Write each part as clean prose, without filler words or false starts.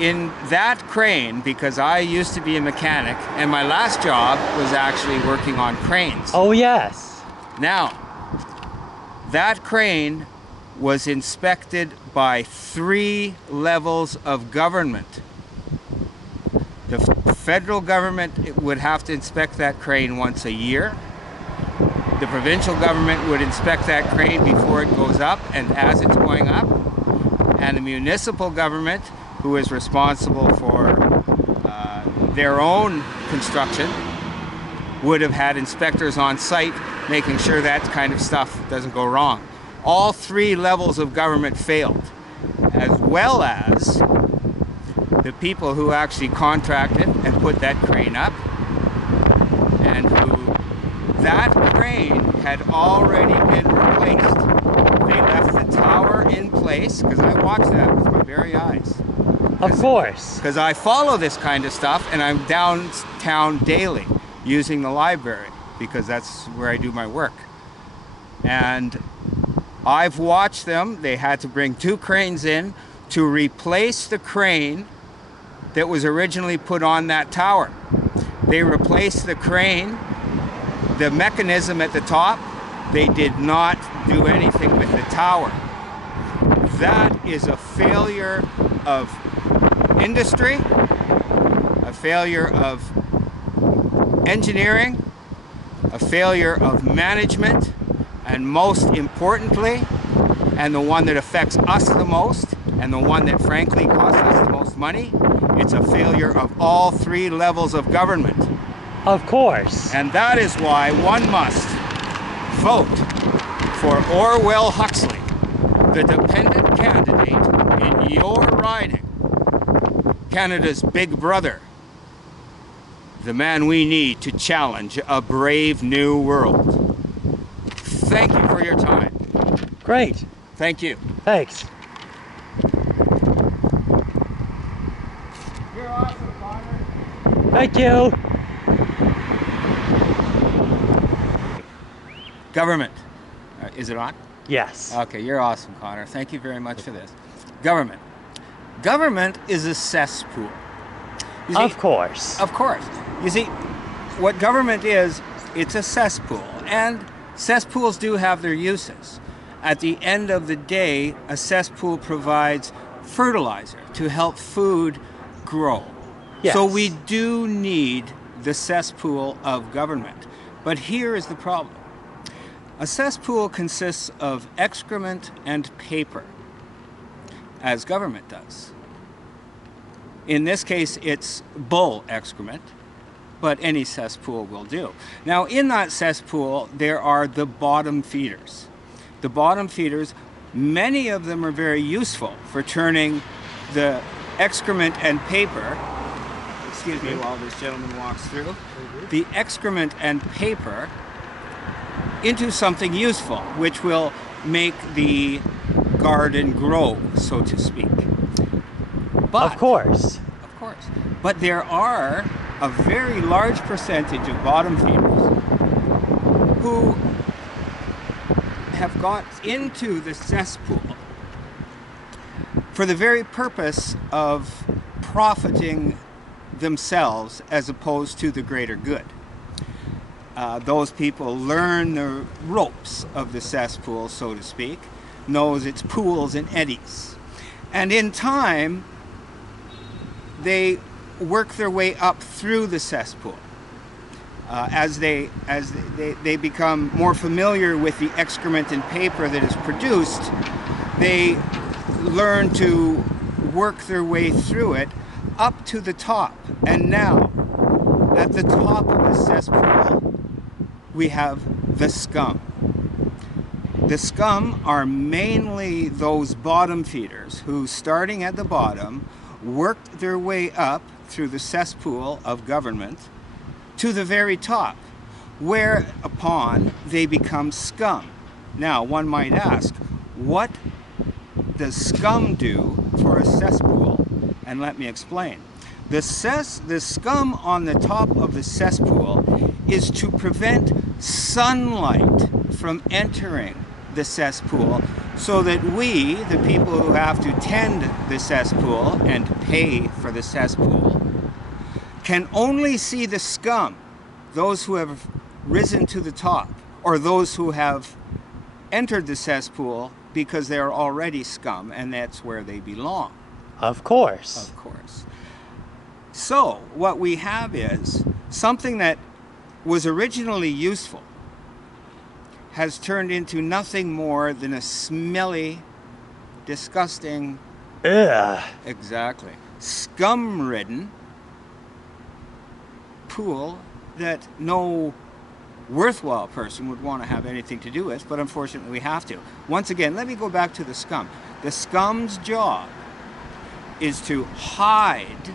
in that crane, because I used to be a mechanic and my last job was actually working on cranes. Oh, yes. Now, that crane was inspected by 3 levels of government. The federal government would have to inspect that crane once a year. The provincial government would inspect that crane before it goes up and as it's going up. And the municipal government, who is responsible for their own construction, would have had inspectors on site making sure that kind of stuff doesn't go wrong. All 3 levels of government failed, as well as the people who actually contracted and put that crane up, and who that crane had already been replaced. They left the tower in place, because I watched that with my very eyes. Of course. Because I follow this kind of stuff, and I'm downtown daily using the library, because that's where I do my work. And I've watched them. They had to bring 2 cranes in to replace the crane that was originally put on that tower. They replaced the crane, the mechanism at the top. They did not do anything with the tower. That is a failure of industry, a failure of engineering, a failure of management, and most importantly, and the one that affects us the most, and the one that frankly costs us the most money, it's a failure of all 3 levels of government. Of course. And that is why one must vote for Orwell Huxley, the dependent candidate in your riding, Canada's big brother, the man we need to challenge a brave new world. Thank you for your time. Great. Thank you. Thanks. You're awesome, Connor. Thank you. Government. Is it on? Yes. Okay, you're awesome, Connor. Thank you very much for this. Government. Government is a cesspool. You see, Of course. Of course. You see, what government is, it's a cesspool. And cesspools do have their uses. At the end of the day, a cesspool provides fertilizer to help food grow. Yes. So we do need the cesspool of government. But here is the problem. A cesspool consists of excrement and paper, as government does. In this case, it's bull excrement, but any cesspool will do. Now, in that cesspool, there are the bottom feeders. The bottom feeders, many of them are very useful for turning the excrement and paper, excuse me while this gentleman walks through, the excrement and paper into something useful, which will make the garden grow, so to speak. But, Of course. Of course. But there are a very large percentage of bottom feeders who have got into the cesspool for the very purpose of profiting themselves as opposed to the greater good. Those people learn the ropes of the cesspool, so to speak, knows its pools and eddies. And in time, they work their way up through the cesspool. As they become more familiar with the excrement and paper that is produced, they learn to work their way through it up to the top. And now, at the top of the cesspool, we have the scum. The scum are mainly those bottom feeders who, starting at the bottom, worked their way up through the cesspool of government to the very top, whereupon they become scum. Now, one might ask, what does scum do for a cesspool? And let me explain. The scum on the top of the cesspool is to prevent sunlight from entering the cesspool so that we, the people who have to tend the cesspool and pay for the cesspool, can only see the scum, those who have risen to the top, or those who have entered the cesspool because they're already scum and that's where they belong. Of course. Of course. So what we have is something that was originally useful has turned into nothing more than a smelly, disgusting, Ugh. exactly, scum-ridden pool that no worthwhile person would want to have anything to do with, but unfortunately we have to. Once again, let me go back to the scum. The scum's job is to hide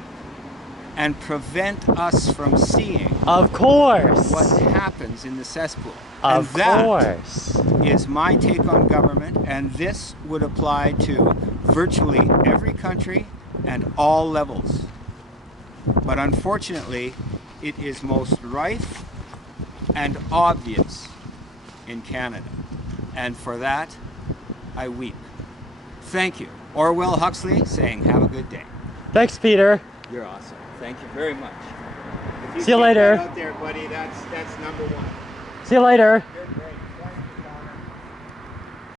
and prevent us from seeing Of course. what happens in the cesspool. Of and course. that is my take on government, and this would apply to virtually every country and all levels. But unfortunately, it is most rife and obvious in Canada. And for that, I weep. Thank you. Orwell Huxley saying, have a good day. Thanks, Peter. You're awesome. Thank you very much. If See you keep later. that out there, buddy, that's number one. See you later. You're great.